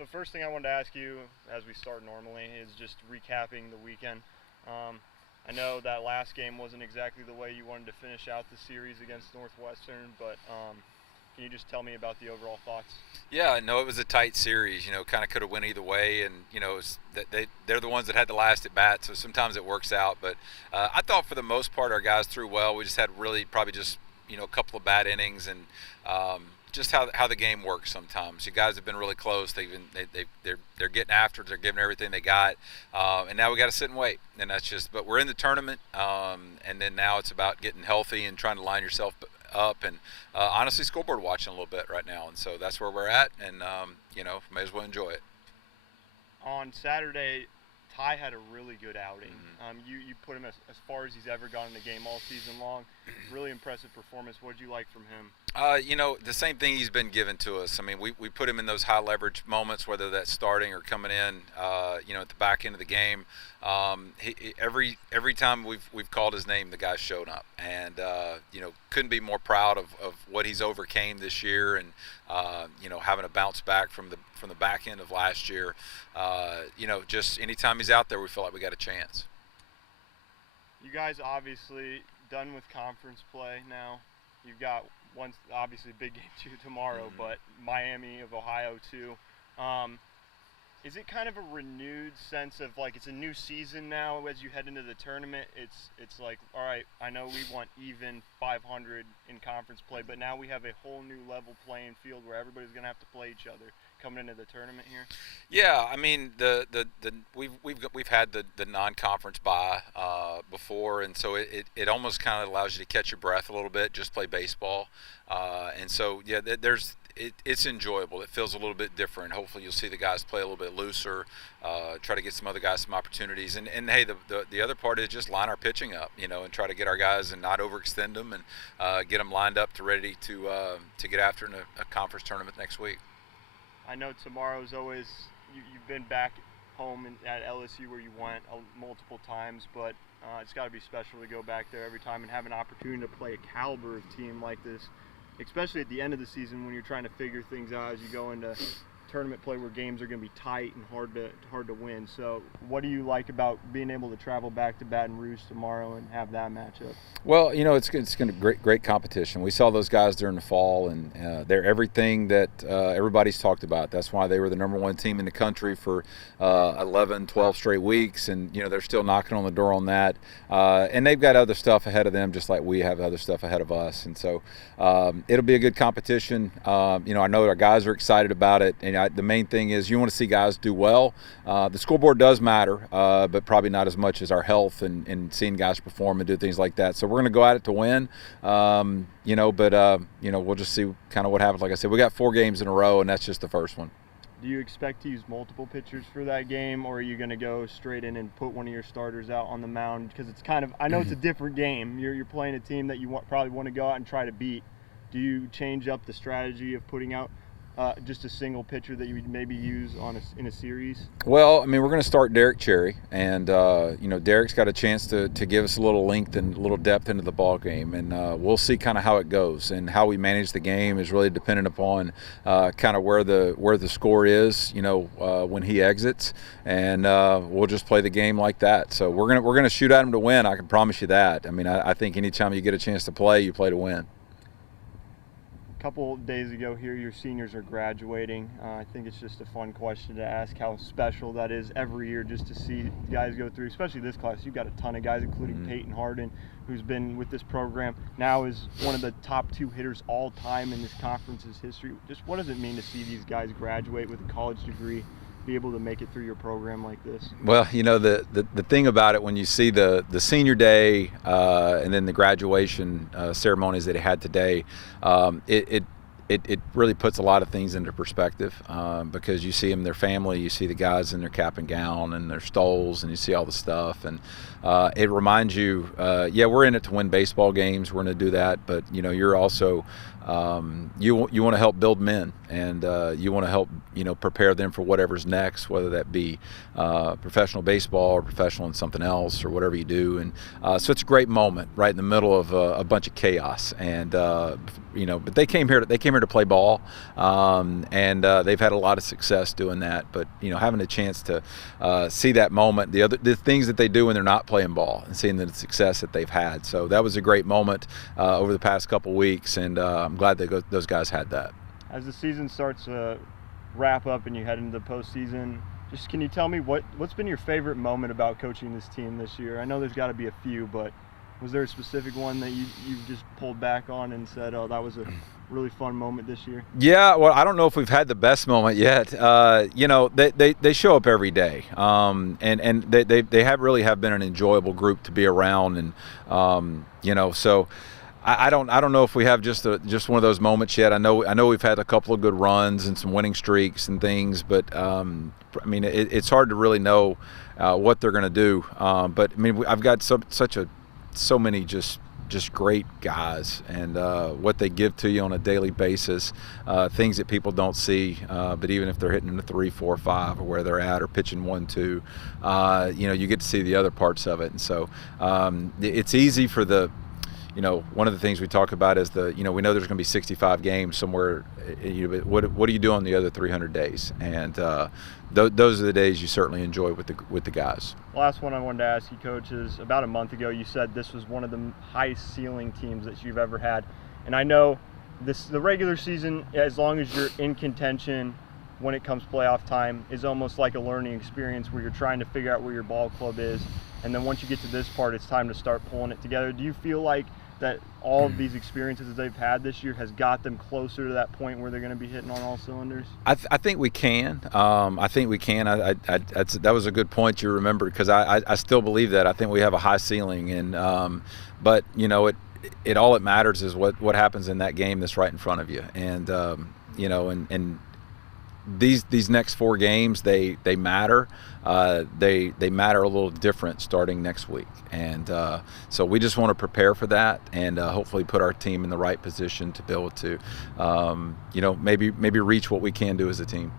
So first thing I wanted to ask you, as we start normally, is just recapping the weekend. I know that last game wasn't exactly the way you wanted to finish out the series against Northwestern, but can you just tell me about the overall thoughts? Yeah, no, it was a tight series. Kind of could have went either way, and they're the ones that had the last at bat, so sometimes it works out. But I thought for the most part our guys threw well. We just had really probably just a couple of bad innings, and just how the game works sometimes. You guys have been really close. They're getting after it. They're giving everything they got, and now we got to sit and wait. And that's just. But we're in the tournament, and then now it's about getting healthy and trying to line yourself up and honestly scoreboard watching a little bit right now, and so that's where we're at, and may as well enjoy it. On Saturday, Ty had a really good outing. You put him as far as he's ever gone in a game all season long. Really impressive performance. What did you like from him? The same thing he's been given to us. I mean, we put him in those high leverage moments, whether that's starting or coming in, at the back end of the game. Every time we've called his name, the guy's shown up, and couldn't be more proud of what he's overcame this year, and having a bounce back from the back end of last year. Just anytime he's out there, we feel like we got a chance. You guys obviously done with conference play now. You've got one obviously big game too tomorrow, but Miami of Ohio too. Is it kind of a renewed sense of like it's a new season now as you head into the tournament? It's like, all right, I know we want even 500 in conference play, but now we have a whole new level playing field where everybody's going to have to play each other coming into the tournament here. Yeah, I mean we've had the non-conference bye before, and so it almost kind of allows you to catch your breath a little bit, just play baseball, and so yeah, it's enjoyable. It feels a little bit different. Hopefully you'll see the guys play a little bit looser, try to get some other guys some opportunities, and hey, the other part is just line our pitching up, and try to get our guys and not overextend them, and get them lined up to ready to get after in a conference tournament next week. I know tomorrow's always you've been back home at LSU where you went multiple times, but it's got to be special to go back there every time and have an opportunity to play a caliber of team like this, especially at the end of the season when you're trying to figure things out as you go into tournament play where games are going to be tight and hard to win. So what do you like about being able to travel back to Baton Rouge tomorrow and have that matchup? Well, it's going to be great competition. We saw those guys during the fall, and they're everything that everybody's talked about. That's why they were the number one team in the country for 11, 12 straight weeks, and they're still knocking on the door on that. And they've got other stuff ahead of them, just like we have other stuff ahead of us. And so it'll be a good competition. I know our guys are excited about it, and the main thing is you want to see guys do well. The scoreboard does matter, but probably not as much as our health and seeing guys perform and do things like that. So we're going to go at it to win, but we'll just see kind of what happens. Like I said, we got 4 games in a row, and that's just the first one. Do you expect to use multiple pitchers for that game, or are you going to go straight in and put one of your starters out on the mound? Because it's kind of, I know it's a different game. You're playing a team that you probably want to go out and try to beat. Do you change up the strategy of putting out just a single pitcher that you would maybe use in a series? Well, I mean, we're going to start Derek Cherry, and Derek's got a chance to give us a little length and a little depth into the ball game, and we'll see kind of how it goes. And how we manage the game is really dependent upon kind of where the score is, when he exits, and we'll just play the game like that. So we're gonna shoot at him to win. I can promise you that. I mean, I think anytime you get a chance to play, you play to win. Couple days ago here, your seniors are graduating. I think it's just a fun question to ask how special that is every year just to see guys go through, especially this class. You've got a ton of guys, including Peyton Harden, who's been with this program, now is one of the top 2 hitters all time in this conference's history. Just what does it mean to see these guys graduate with a college degree, be able to make it through your program like this? Well, the thing about it, when you see the senior day and then the graduation ceremonies that he had today, it really puts a lot of things into perspective, because you see them, their family, you see the guys in their cap and gown and their stoles, and you see all the stuff, and it reminds you, we're in it to win baseball games, we're going to do that, but you're also you want to help build men, and you want to help prepare them for whatever's next, whether that be professional baseball or professional in something else or whatever you do. And so it's a great moment right in the middle of a bunch of chaos. And but they came here to play ball, and they've had a lot of success doing that. But having a chance to see that moment, the things that they do when they're not playing ball, and seeing the success that they've had. So that was a great moment over the past couple weeks, and I'm glad that those guys had that. As the season starts to wrap up and you head into the postseason, just can you tell me what's been your favorite moment about coaching this team this year? I know there's got to be a few, but was there a specific one that you just pulled back on and said, oh, that was a really fun moment this year? Yeah, well, I don't know if we've had the best moment yet. They show up every day, and they really have been an enjoyable group to be around, and so I don't know if we have just one of those moments yet. I know we've had a couple of good runs and some winning streaks and things, but it's hard to really know what they're going to do. But I've got so many just great guys, and what they give to you on a daily basis, things that people don't see. But even if they're hitting the 3, 4, 5, or where they're at, or pitching 1, 2, you get to see the other parts of it. And so it's easy for one of the things we talk about is we know there's going to be 65 games somewhere. What do you do on the other 300 days? And those are the days you certainly enjoy with the guys. Last one I wanted to ask you, Coach, is about a month ago you said this was one of the highest ceiling teams that you've ever had. And I know the regular season, as long as you're in contention when it comes playoff time, is almost like a learning experience where you're trying to figure out where your ball club is. And then once you get to this part, it's time to start pulling it together. Do you feel like that all of these experiences that they've had this year has got them closer to that point where they're going to be hitting on all cylinders? I think we can. I think we can. That was a good point you remembered, because I still believe that. I think we have a high ceiling, and but it all that matters is what happens in that game that's right in front of you, and and these next 4 games they matter. They matter a little different starting next week, and so we just want to prepare for that, and hopefully put our team in the right position to be able to maybe reach what we can do as a team.